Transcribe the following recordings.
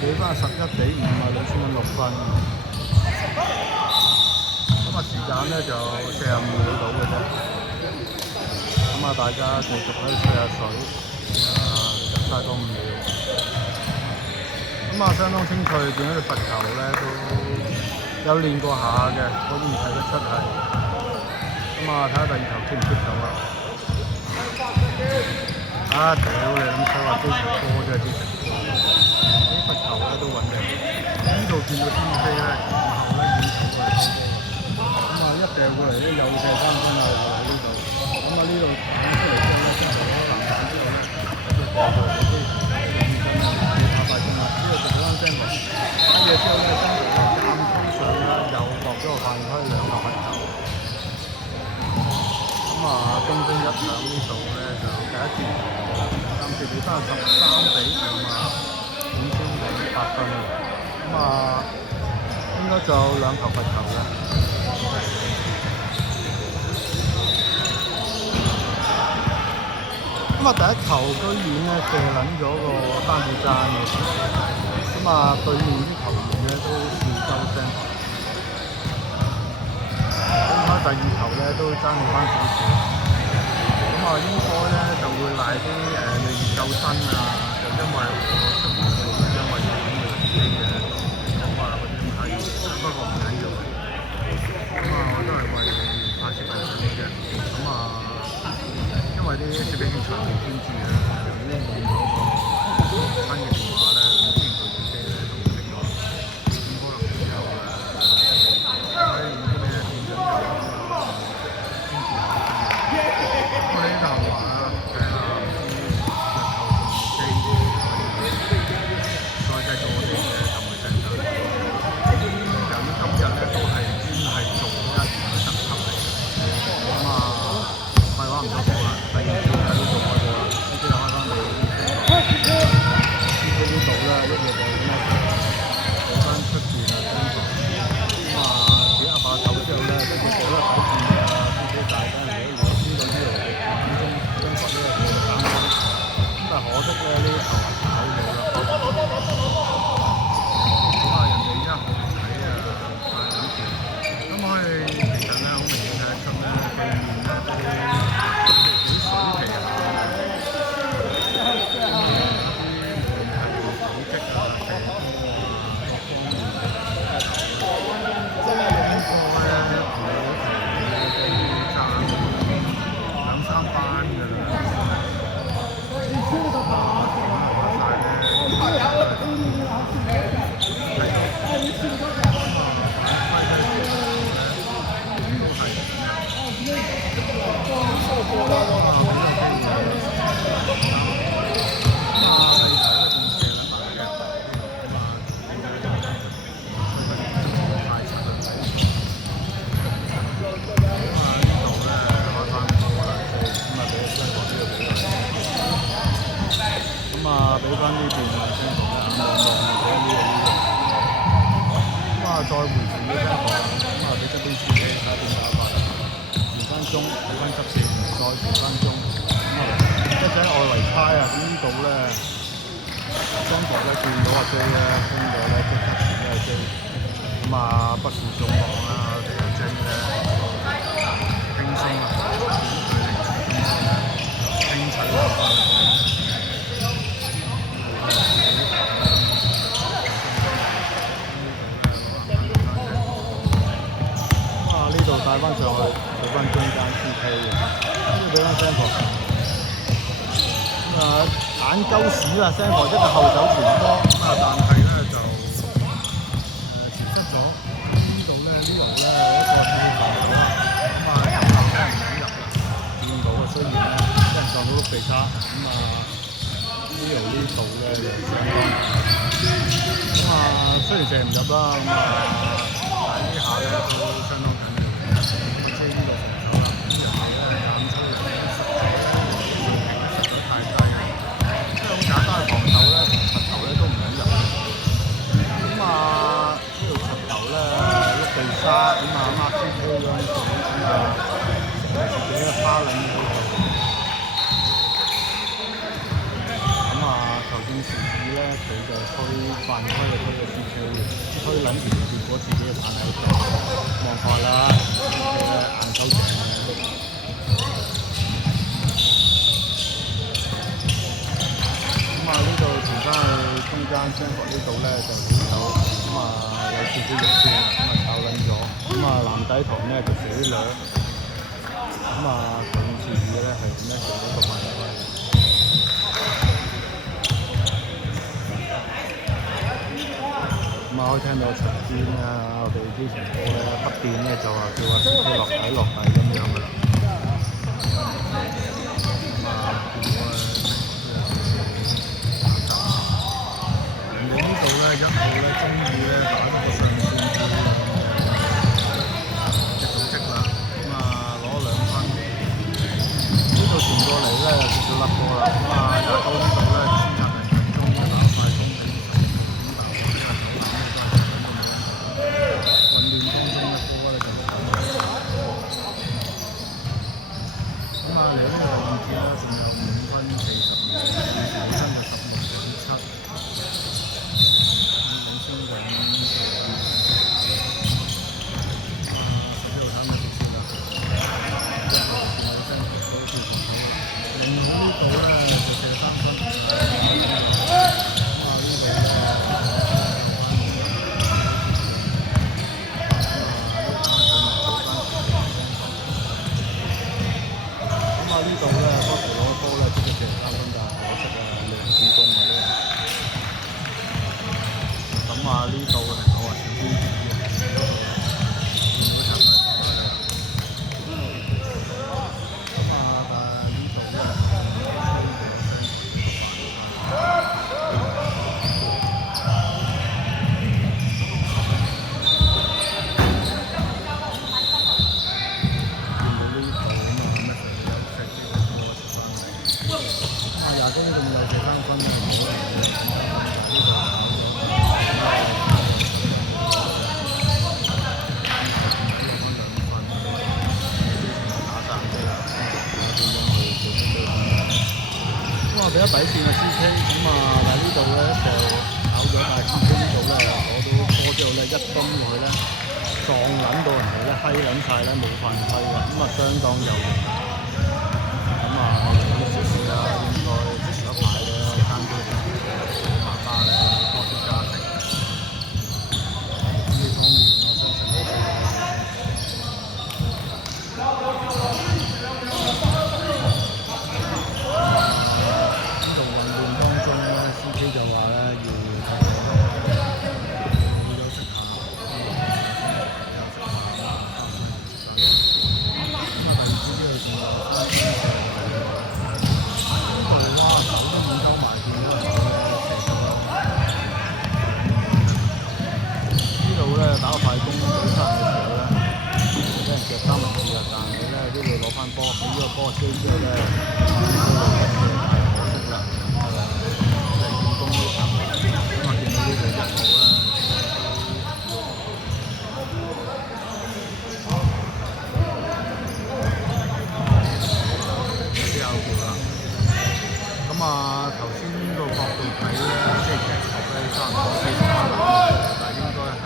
俾翻11比5啊，2千蚊6分。咁啊，時間咧就45秒到嘅啫。咁啊，大家繼續喺度吹下水，入晒多5秒。咁啊，相當清脆，見到隻罰球咧都有練過下嘅，可以睇得出係。咁啊，睇下第二球接唔接到啊？啊屌你咁吹話追住波真係啲啲罰球咧都穩嘅。呢度見到天飛咧，然後咧已經過嚟，咁啊一掉過嚟咧又射3分啊！喺呢度，咁啊呢度彈出嚟之後咧，真係可能彈之後咧，就掉過嚟啲2分啊，要快啲啦！之後就俾翻聲落，打嘢之後咧，跟住咧啱推上咧又落咗個犯規2球罰球。咁啊，東京一響呢度咧就第一節暫時俾翻13比5啊，5千0008分。咁啊，應該就2球罰球嘅。咁啊第一球居然咧射撚咗個單子爭嘅，咁啊對面啲球員咧都笑鳩聲。咁第二球咧都爭好翻少少，咁啊應該咧就會賴啲未熱夠身啊，就因為我出門路因為點嘅機嘅講話嗰啲咁閪嘢，不過唔緊要，咁啊我都係為拍攝為準嘅，咁啊因為啲攝影器材未編注咧，就用咗個新嘅電話咧，咁之前部機咧都唔識用，咁可能之後喺唔知咩變咗有。我呢頭話睇下日後再製造我哋嘅就會增加。由於今日咧都係專係做一個特輯嚟嘅，咁啊廢話唔多講啦，第二條喺呢度開咗啦，呢啲又開翻嚟呢度啦，一嘢就咁樣做翻出邊啊，咁啊幾下把手之後咧，跟住做一睇住啊，啲大家嚟如果知道呢度嘅中國呢個嘅產品，咁但係可惜咧呢啲球係炒咗啦。咁啊人哋一號睇啊大撚條，咁可以其實咧好明顯睇得出咧對面咧啲水皮啊，啲組織啊，地方啊，各方面。三班嘅啦，俾翻呢邊啊，聲房咧望望住呢度，咁啊再回傳呢聲房，咁啊俾側邊試睇下點打法，傳翻中，俾翻側線，再傳翻中，咁啊一陣外圍猜啊，咁呢度咧雙台咧見到阿 J 咧空咗咧，即刻傳咗阿 J，咁啊不負眾望啦，我哋阿 J 咧輕鬆啊，輕取落翻。帶翻上去，做翻中間 PK 嘅，跟住俾翻聲房。咁啊眼鳩屎啦，聲房一個後手傳波，咁啊但係咧就傳失咗。呢度咧有一個跳投啦，咁啊入球咧唔敢入啦，見到啊雖然咧一人撞到碌地叉，咁啊呢度咧就相當。咁啊雖然射唔入啦，咁啊但係呢下咧都相當緊。我知呢個防守啦，之後咧減出嚟嘅失球實在太低，即係好簡單嘅防守咧，同罰球咧都唔緊入。咁啊呢度罰球咧碌地沙，咁啊啱先 K 嗰陣時咁啊自己嘅花撚喺度。咁啊球證時指咧佢就犯規就推個 PK 嘅，推撚完結果自己嘅板喺度，冇法啦。硬收正嘅，咁啊呢度傳翻去中間雙角呢度咧就好手，咁啊有少少肉酸，咁啊炒撚咗，咁啊藍底堂咧就射啲兩，咁啊球證示意咧係咩射咗個犯規。咁啊可以聽到陳堅啊，我哋之前波咧不斷咧就話叫阿司機落底咁樣噶啦。咁啊見到人哋呢度咧一號咧中意咧打呢個上線嘅組織啦，咁啊攞2分。呢度傳過嚟咧又接到甩波啦，咁啊又到呢度咧時間係緊中嘅打快攻嘅。咁啊，2個位置啦，仲有5分俾咗底線嘅 CK， 咁但係呢度咧就咬咗，但係 CK 呢度咧攞到波之後咧一蹲落去咧撞撚到人哋咧閪撚晒咧冇犯規嘅，相當有型。有少少啦，應該前一排咧爭啲爸爸咧多啲家庭。呢方面我相信都CK 就話咧要休息下，呢度咧打個快攻對差人嘅時候咧，俾人夾3文治啊！但係咧呢度攞翻波，俾咗個波追之後咧，可惜啦。見到呢度1號啦，有啲拗撬啦。頭先個角度睇咧，即係劇頭咧差唔多40碼籃，但係應該係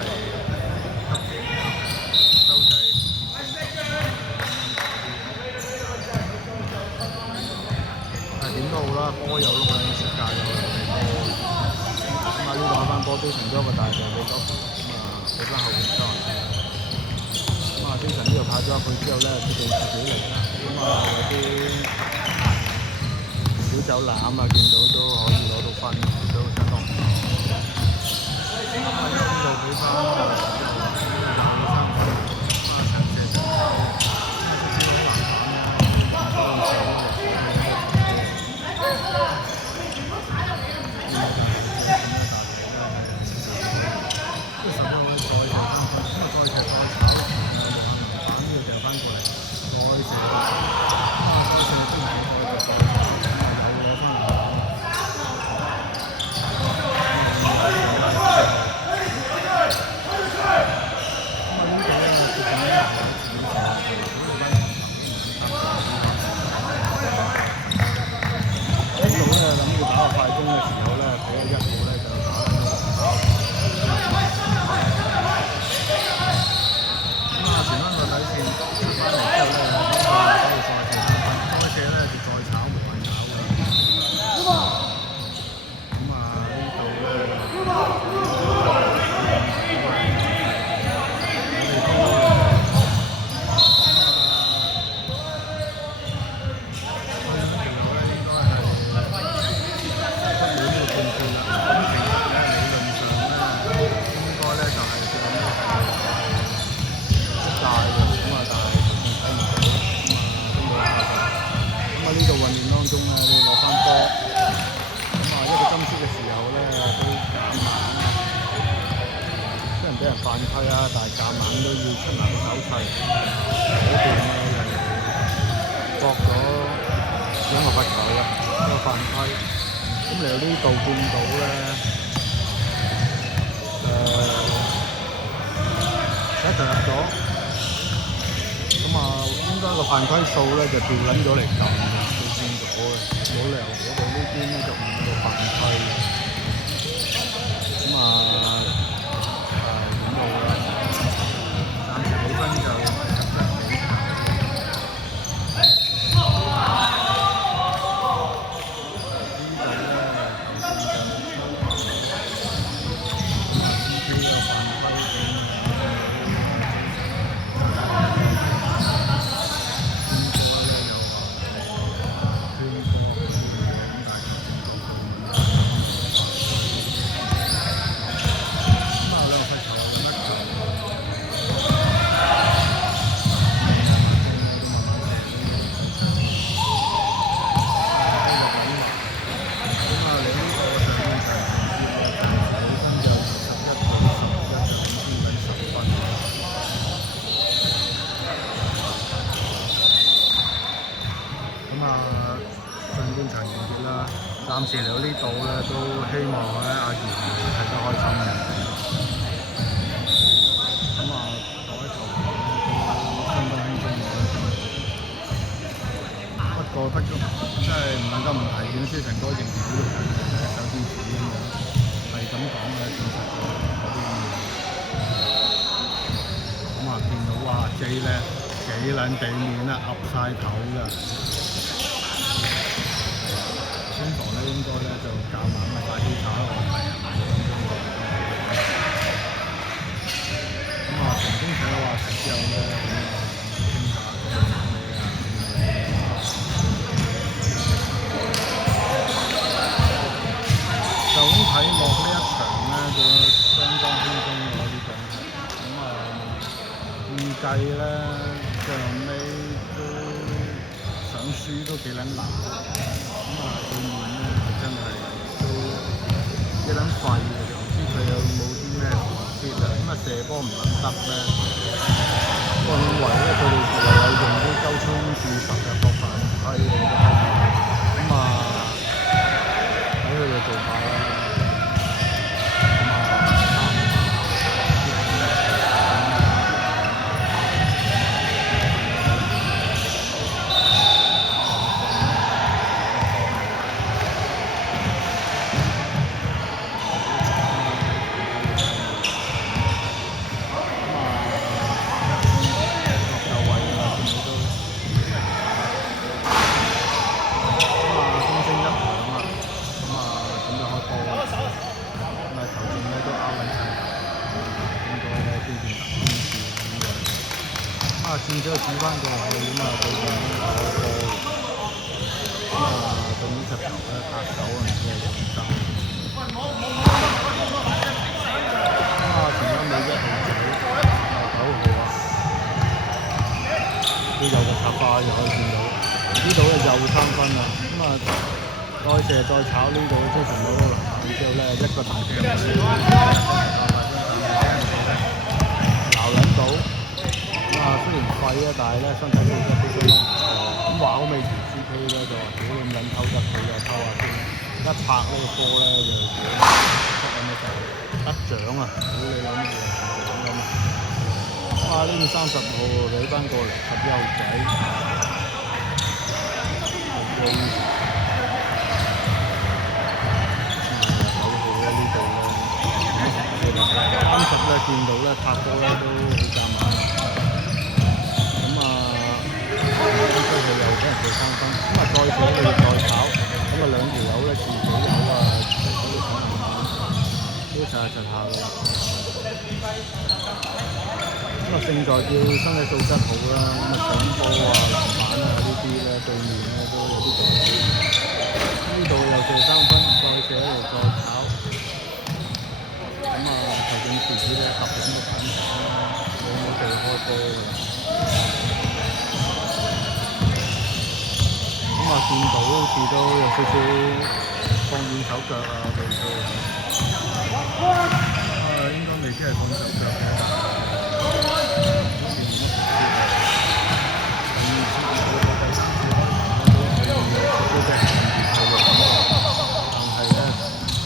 收掣點都好啦，波有碌喺出界咗啦。呢度開翻波都成咗一個大場俾咗，俾翻後邊收人。精神呢度派咗入去之後咧，決定自己嚟啦。有啲小走籃見到都可以攞到分，都相當唔錯。呢度俾翻。犯規啊！但係夾硬都要出埋個手勢，嗰邊咧又搏咗兩個罰球啊，一個犯規。咁嚟到呢度見到咧，一球入咗，應該個犯規數咧就調撚咗嚟撳嘅，調轉咗嘅，冇理由啊，盡觀場完結啦。暫時嚟到呢度咧，都希望咧阿賢會睇得開心嘅。咁啊，各位球迷咧都相當輕鬆嘅。不過即係唔能夠唔提見蕭成哥仍然喺度緊嘅，手指指咁樣，係咁講嘅，證實咗嗰啲咁啊，見到哇 J 咧幾撚地面啊，岌晒頭㗎。先房咧應該咧就較晚咪快啲打個題啊，咁啊，從中睇嘅話題之後咧，咁啊傾下就咁睇落呢一場咧，就相當輕鬆嘅可以講係。咁啊，預計咧最後尾都想輸都幾撚難。咁啊，對面咧就真係都幾撚廢嘅，就唔知佢有冇啲咩設啊。咁啊，射波唔撚得咧，我認為咧佢哋唯有用啲鳩衝注實嘅搏法唔批嘅都係。咁啊，睇佢哋做法啦。轉咗轉翻過去咁啊，對面咧攞波，咁啊對面隻球咧拍手啊，唔知係點爭。咁啊，前一尾1號仔9號啊，都有個插花又可以見到，呢度咧又3分啊，咁啊再射再炒呢度都成咗啦，然之後咧一個大鏡鬧撚到。雖然廢啊，但係咧身體素質都相當唔錯。咁話好味條 CK 咧就話屌你咁撚偷得佢就偷下先，一拍呢個波咧就屌出咁嘅就得獎啊！屌你諗住獎咁啊！哇！呢邊30號俾翻過嚟10優仔，9號咧呢度咧，30咧見到咧拍波咧都好夾硬。佢又俾人射3分，咁啊再射佢再炒，咁啊兩條友咧自己有啊，都擦下擦下㗎啦。咁啊勝在叫身體素質好啦，咁啊搶波啊、籃板啊呢啲咧對面咧都有啲重點。呢度又射3分，再射喺度再炒，咁啊球證自己咧特別咁嘅反應啦，冇乜地開波嘅。咁啊，見到好似都有少少放軟手腳啊，對佢應該未必係放手腳嘅。但係咧，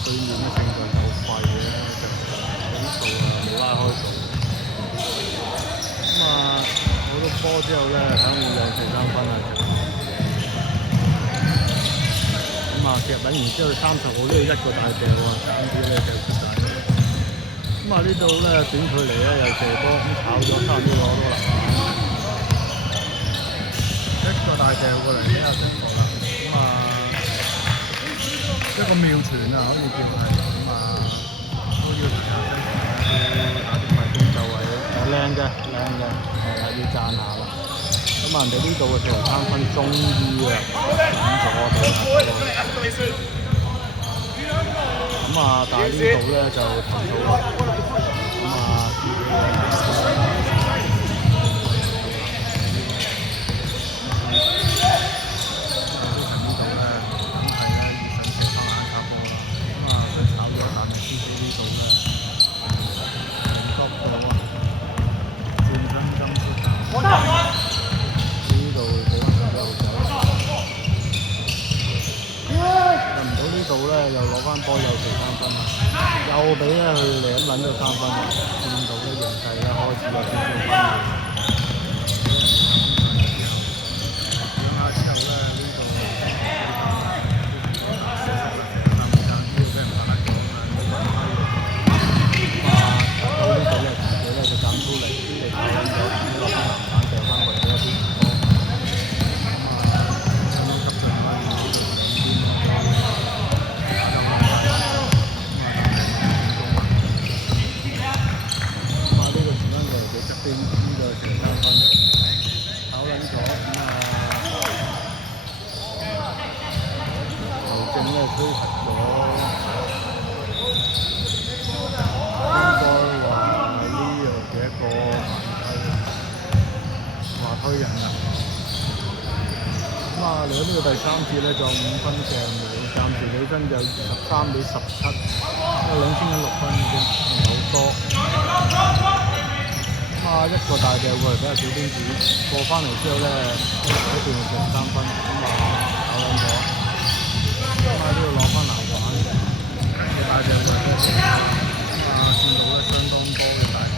對面咧勝在夠廢嘅咧，就幾度啊冇拉開到。咁啊，好多波之後咧，睇會有射3分啊！夾緊，然之後30號呢一個大掉啊，爭啲咧掉出大。咁啊呢度咧短距離咧又射波，咁炒咗差唔多攞到啦。一個大掉過嚟俾阿星哥啦，咁啊一個妙傳啊，可以叫係咁啊，都要提下星哥咧，都打啲快攻就係靚嘅，係啦，要讚下啦。咁啊，人哋呢度嘅射3分終於啊揾咗對咁啊，但係呢度咧就投訴啦。咁啊，又攞翻波又射3分，又俾咧佢舐撚咗3分，見到咧形勢咧開始有少少分裂。嚟到呢個第3節咧，仲有5分上嘅，暫時比分就13比17，因為領先緊6分已經唔係好多。一個大掉過嚟俾阿小天使過翻嚟之後咧，喺段路上3分，搞撚咗。都要攞翻籃板嘅，大掉過嚟咧，見到咧相當多嘅大掉。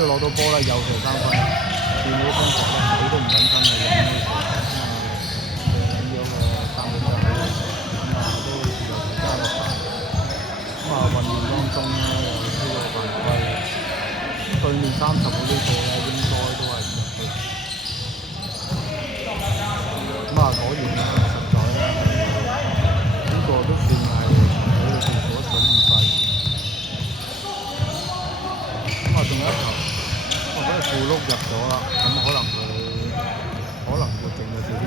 攞到波咧，又射3分，見到分數咧，手都唔撚真係咁樣射，咗個3分鐘，都好似有時加落嚟。混亂當中咧，又推到犯規，對面30個呢個咧，應該都係入去。果然咧，實在咧，呢個都算係俾佢哋做一準二費。仲有一球。嗰個副碌入咗啦，咁可能會勁到少啲。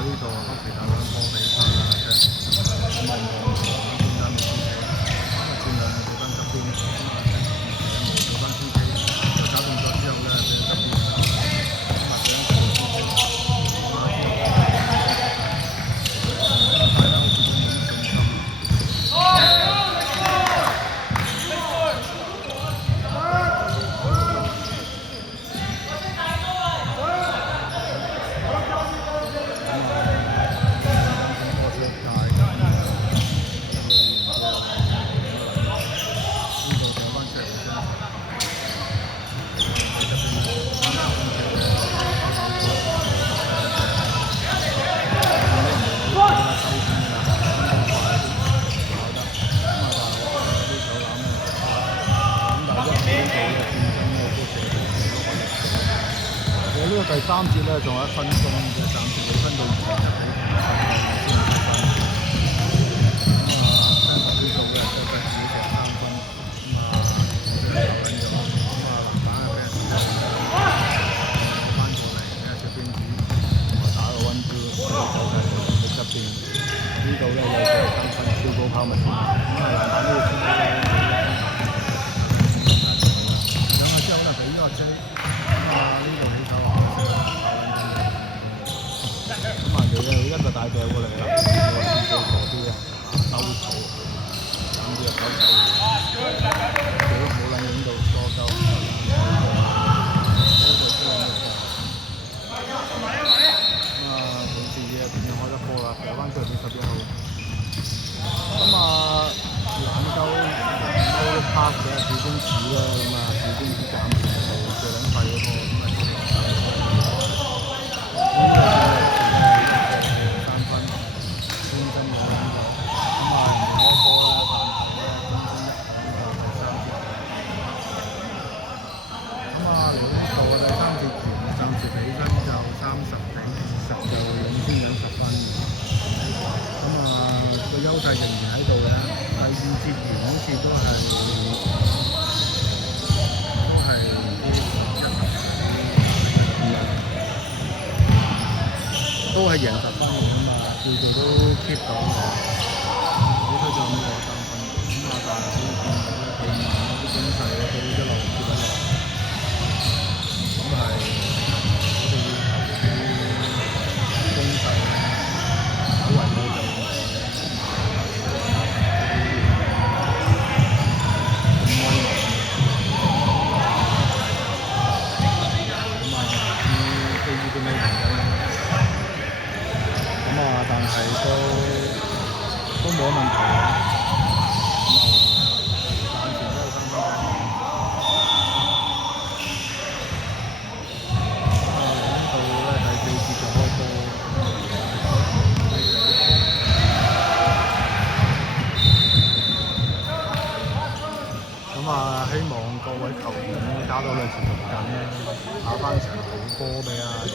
呢度黑皮大兩波起翻啦，咁望望點解唔知嘅？轉兩個分側邊，做翻 PK， 搞掂咗之後咧，俾佢側邊，第三節咧仲有1分鐘嘅，暫時未分到完，就喺先2分。咁啊，呢度嘅國際只射3分，咁啊，俾人投緊咗，咁啊，籃板啊俾人翻過嚟，俾人小邊子，同埋打個溫招，就係喺側邊。呢度咧又射3分，超高拋物線，咁啊，籃板呢個超高咧，兩個之後就俾咗阿 J。咁啊，呢度起手啊，咁啊，佢咧一個大腳過嚟啦，我話見到嗰啲啊，兜草，諗住入手手，佢都冇撚影到疏鳩，咁啊，本次嘢變咗開得波啦，掉翻出嚟俾11號，咁啊，懶鳩都拍嘅小公子啦，咁啊，小公子減最撚廢嗰個。仍然喺度嘅，第2節完好似都係都係贏10分咁啊，叫做都 keep 到嘅，好彩仲有呢個3分，咁啊，但係可以見到咧，佢慢慢啲攻勢咧，佢一路接緊落，咁係我哋要攻勢好為好做。但係都冇問題嘅，暫時都係3分。呢度咧第4節就開波，咁啊，希望各位球員咧加多2次同緊咧，打翻成好波俾啊！咁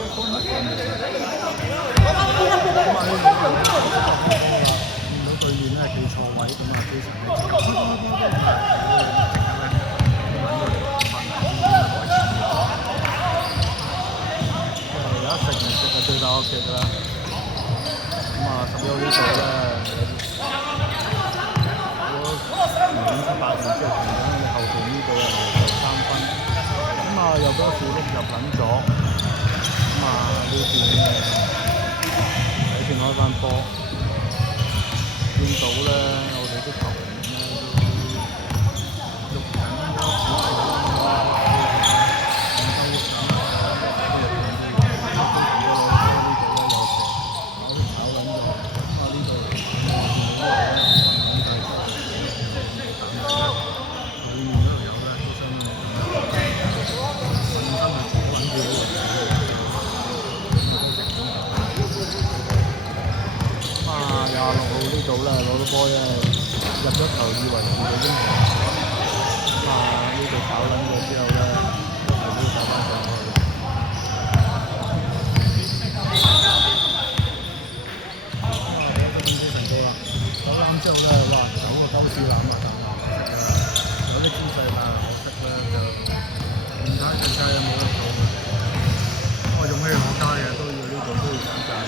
啊，呢個見到對面咧企錯位，咁啊非常之直接，有一食唔食就追打屋企㗎啦。咁啊，11呢度咧，如果2-8年之後停緊嘅後備呢度又嚟3分，咁啊又俾個小碌入緊咗，咁啊呢邊睇見開翻波，見到咧我哋啲球員咧都喐緊呢度咧攞到波咧入咗球，以為自己已經贏咗，咁啊呢度炒撚咗之後咧，就都要打翻上去。咁啊第1分鐘成功啦，走籃之後咧，哇走個兜屎籃啊，有啲姿勢但係可惜咧就唔睇世界有冇得做嘅，我用起攞街嘅都要呢度都要講價嘅。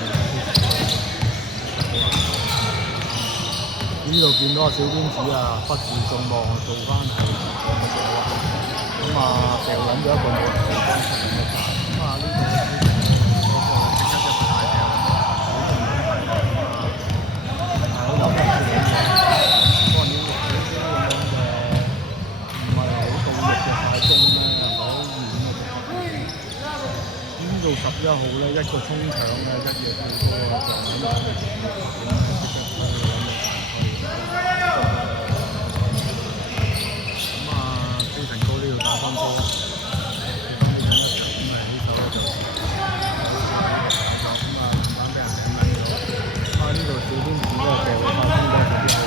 呢度見到個小邊子啊，不負眾望做翻係咁啊，掉撚咗一個冇人地方出緊嘅價，咁啊呢度即刻一個大掉，好諗嘅當然呢啲咁樣嘅唔係好動力嘅快攻咧，好遠嘅呢度11號咧一個衝搶咧一嘢跳高啊，就喺度咁啊，飛成哥呢度打翻波，咁呢陣一場咁啊呢手就咁啊慢慢俾人頂撚咗，咁啊呢度小邊子都係掉翻空多11號，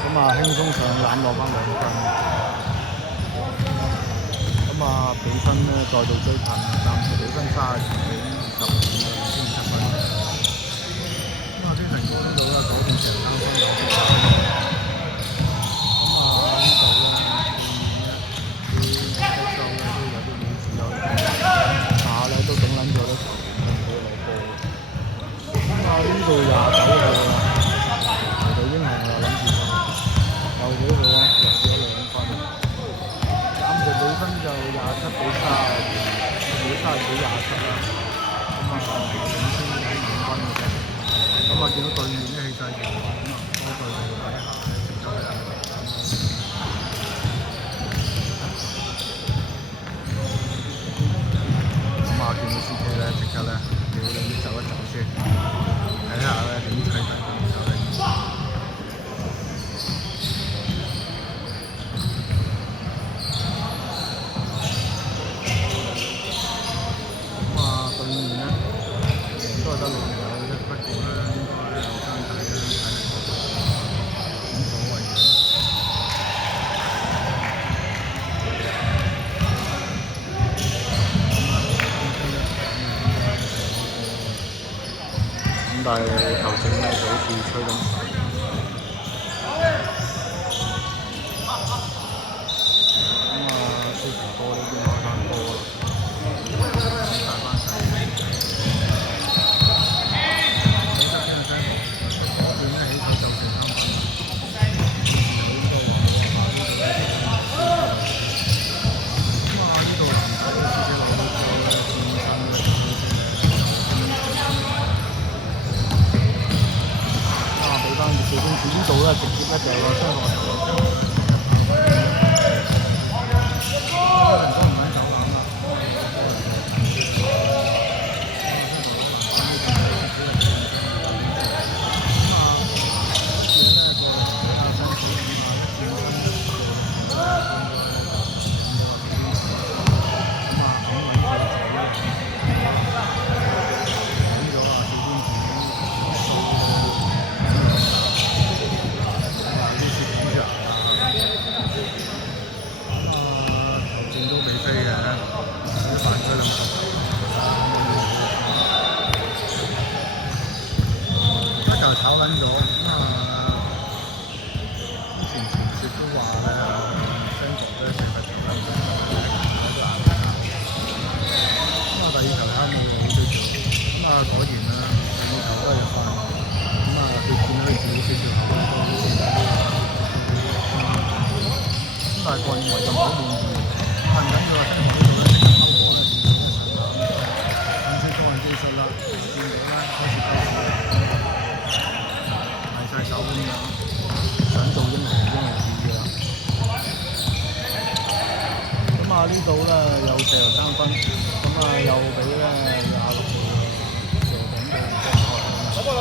咁啊輕鬆上籃攞翻2分，咁啊比分咧再度追近，暫時比分32-25啦，先7分。天成哥呢度咧改變成3分有啲打。都頂撚咗咧，呢度29號啦，球隊英雄啦，諗住又俾佢咧入咗2分，暫時比分就27-32，如果32-27啦，領先緊5分嘅啫。見到對面啲氣勢如何多隊嘅底下咧，值得係見到 CK 咧，即刻咧叫你走一走先，睇下咧點睇第2球咧。對面咧都係得6球啫，不過咧應該後生仔咧睇嚟冇所謂嘅。但係球證咧就好似吹緊水。舒服多呢邊開翻波啦，大翻細。呢度咧直接咧就有個雙落球。炒撚咗，之前傳説都話咧，雙球咧成日投撚咗，好難打。第2球睇冇用對球，果然啦，第2球都係快，佢見到佢自己4條球都好似但係個人認為就唔好滿意，唔緊要啊，雙球呢度咧5次個人技術啦，見到啦，開始手咁樣，想做英雄主義啦。呢度咧有射球3分，又俾咧26號射頂到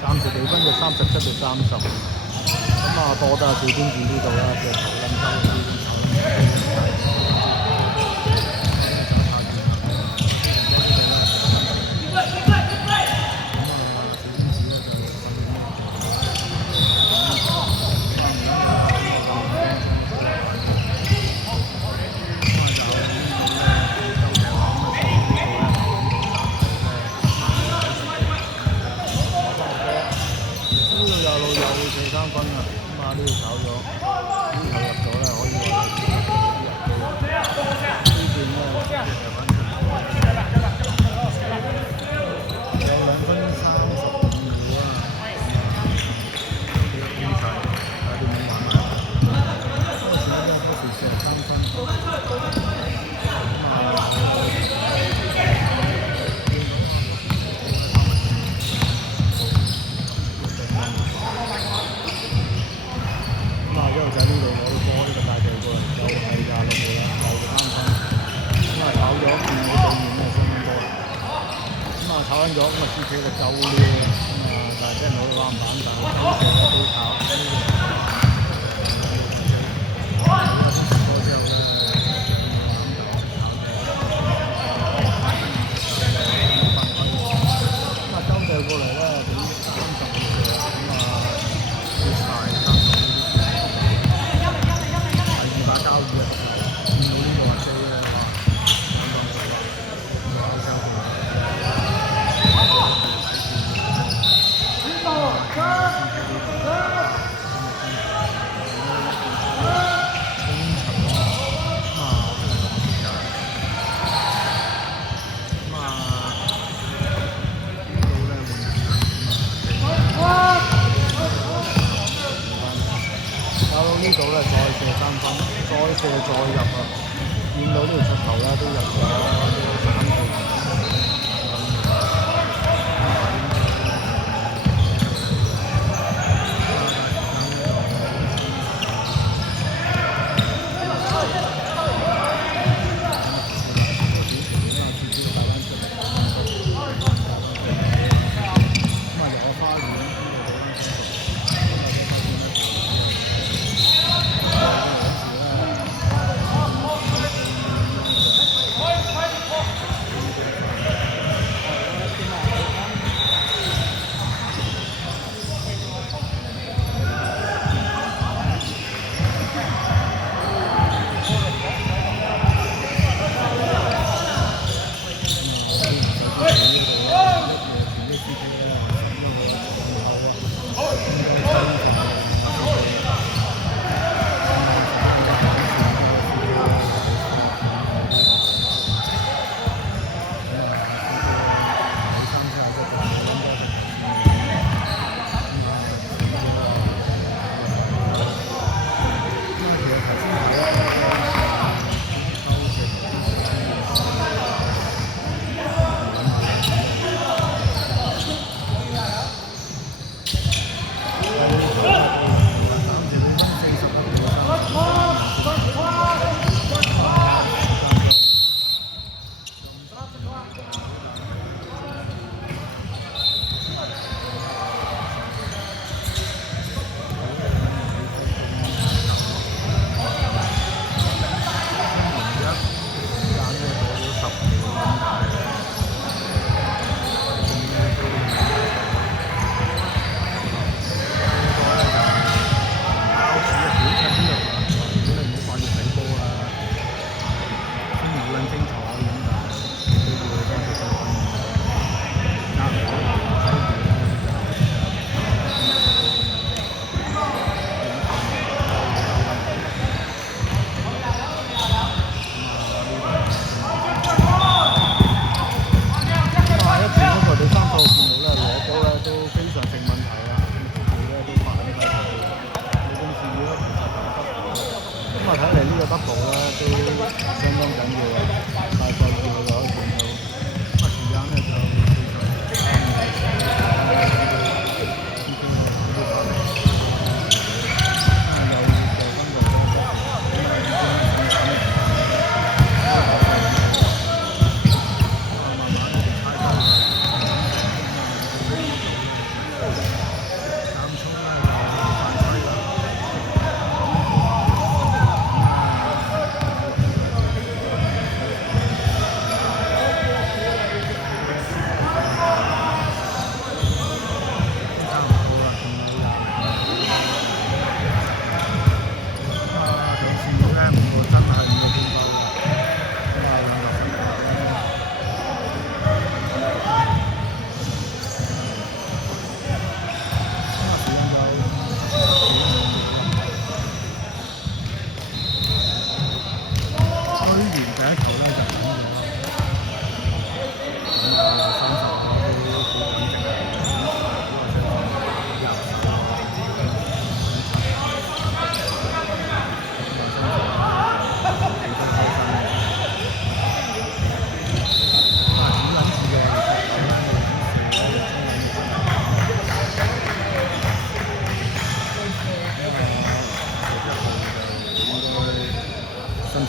暫時比分就37-30，多得小天使呢度啦，就投撚收啲3分啊，呢度炒咗，投入咗啦，可以話係呢邊咧，有2分32秒啊，幾精彩，睇點樣玩啦。前面嗰時射3分。就喺呢度攞到波，呢個大緊咗，咁啊自己就走了，咁啊但係真係攞到籃板，但係好射咧都跑，多之後咧。周射過嚟咧，俾30射，咁啊跌晒30第2把交椅啊！見到呢個阿 J 咧，好相信。呢度咧再射3分，再射再入啊！見到呢條出球咧都入咗，都3球。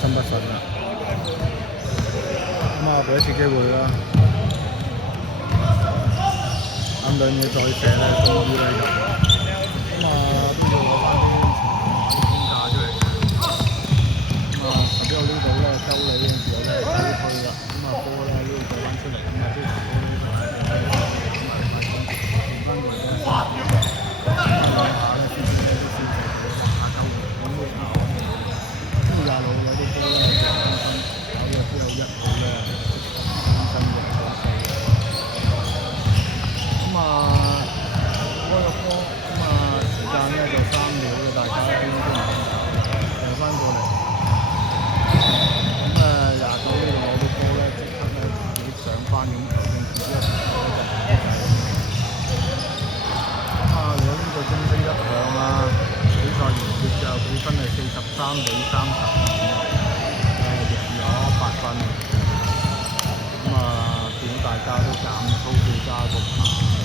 心不順啦。咁啊，俾一次機會啦。咁兩嘢再射咧，終於咧入。咁啊，邊度攞翻啲天價出嚟？咁啊，之後呢度咧周你嗰陣時候咧倒退啦，咁啊波咧呢度射翻出嚟，咁啊即係波呢個翻回咧，下咧先至咧都先射到下鳩嘅，咁呢下呢個廿路有啲波咧就分搞咗之後一號咧新嘅走勢。咁啊，開個波，咁啊時間咧就3秒嘅，大家咧應該都唔想搞嘅，掟翻過嚟。咁廿九呢度攞到波咧，即刻咧自己上翻咁，頭先自己一球咧就咁啊，兩個鐘聲一響啦，比賽完結就比分係43-30，亦有8分。咁啊，見到大家都減粗票加個牌。